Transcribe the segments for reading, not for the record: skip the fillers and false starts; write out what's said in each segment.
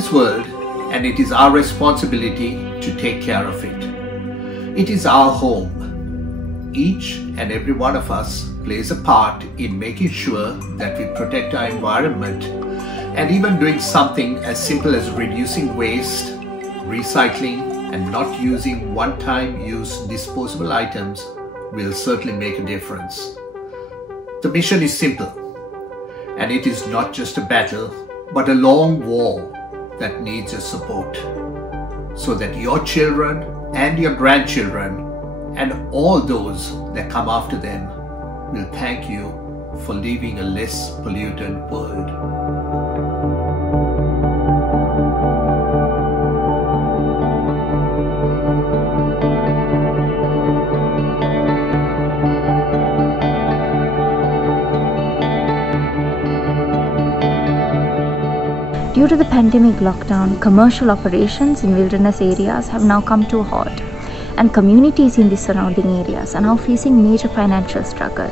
this world, and it is our responsibility to take care of it. It is our home. Each and every one of us plays a part in making sure that we protect our environment, and even doing something as simple as reducing waste, recycling, and not using one-time use disposable items will certainly make a difference. The mission is simple, and it is not just a battle, but a long war that needs your support, so that your children and your grandchildren and all those that come after them will thank you for leaving a less polluted world. Due to the pandemic lockdown, commercial operations in wilderness areas have now come to a halt, and communities in the surrounding areas are now facing major financial struggle.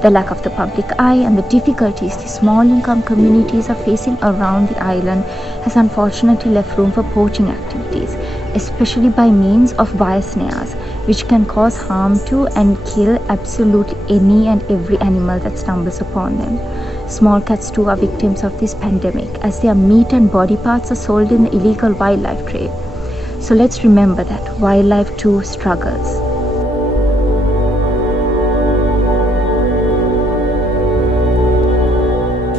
The lack of the public eye and the difficulties the small income communities are facing around the island has unfortunately left room for poaching activities, especially by means of wire snares, which can cause harm to and kill absolutely any and every animal that stumbles upon them. Small cats too are victims of this pandemic, as their meat and body parts are sold in the illegal wildlife trade. So let's remember that wildlife too struggles.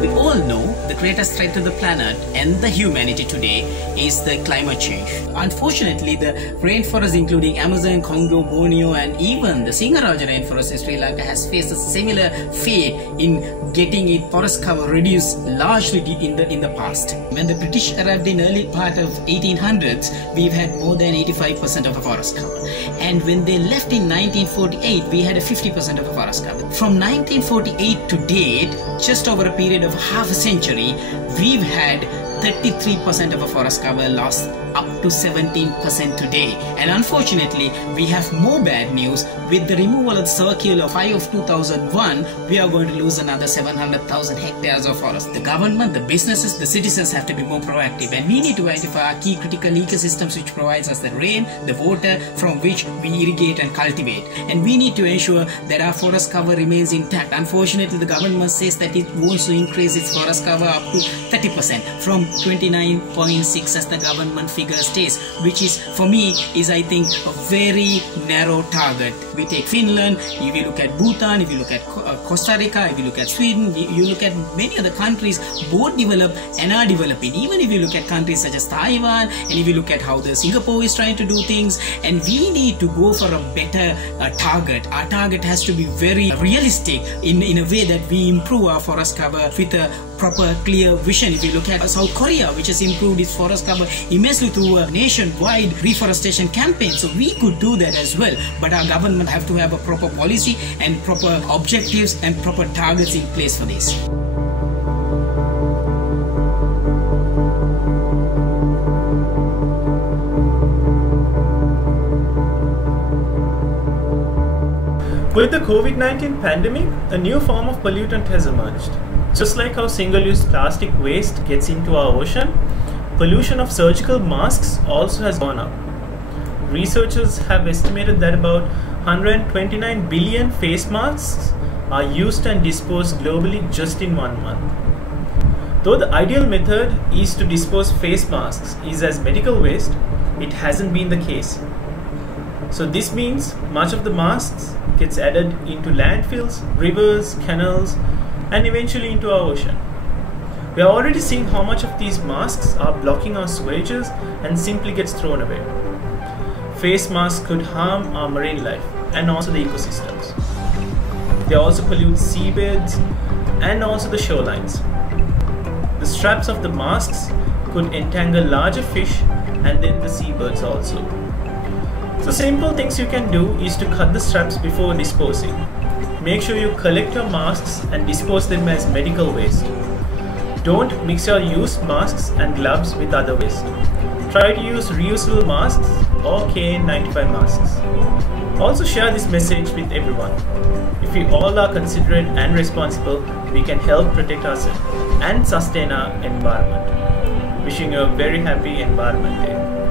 We all know the greatest threat to the planet and the humanity today is the climate change. Unfortunately, the rainforests including Amazon, Congo, Borneo, and even the Singaraja rainforest in Sri Lanka has faced a similar fate in getting its forest cover reduced largely in the past. When the British arrived in early part of 1800s, we've had more than 85% of the forest cover. And when they left in 1948, we had a 50% of the forest cover. From 1948 to date, just over a period of half a century, we've had 33% of a forest cover lost, up to 17% today. And unfortunately, we have more bad news. With the removal of Circular 5 of 2001, we are going to lose another 700,000 hectares of forest. The government, the businesses, the citizens have to be more proactive, and we need to identify our key critical ecosystems which provides us the rain, the water from which we irrigate and cultivate. And we need to ensure that our forest cover remains intact. Unfortunately, the government says that it wants to increase its forest cover up to 30% from 29.6 as the government figure stays, which is, for me, is I think a very narrow target. We take Finland, if you look at Bhutan, if you look at Costa Rica, if you look at Sweden, you look at many other countries, both developed and are developing. Even if you look at countries such as Taiwan, and if you look at how the Singapore is trying to do things, and we need to go for a better target. Our target has to be very realistic in a way that we improve our forest cover with a proper clear vision. If you look at South Korea, which has improved its forest cover immensely through a nationwide reforestation campaign, so we could do that as well. But our government have to have a proper policy and proper objectives and proper targets in place for this. With the COVID-19 pandemic, a new form of pollutant has emerged. Just like how single-use plastic waste gets into our ocean, pollution of surgical masks also has gone up. Researchers have estimated that about 129 billion face masks are used and disposed globally just in 1 month. Though the ideal method is to dispose face masks is as medical waste, it hasn't been the case. So this means much of the masks gets added into landfills, rivers, canals, and eventually into our ocean. We are already seeing how much of these masks are blocking our sewages and simply gets thrown away. Face masks could harm our marine life and also the ecosystems. They also pollute seabeds and also the shorelines. The straps of the masks could entangle larger fish and then the seabirds also. So simple things you can do is to cut the straps before disposing. Make sure you collect your masks and dispose them as medical waste. Don't mix your used masks and gloves with other waste. Try to use reusable masks or KN95 masks. Also share this message with everyone. If we all are considerate and responsible, we can help protect ourselves and sustain our environment. Wishing you a very happy Environment Day.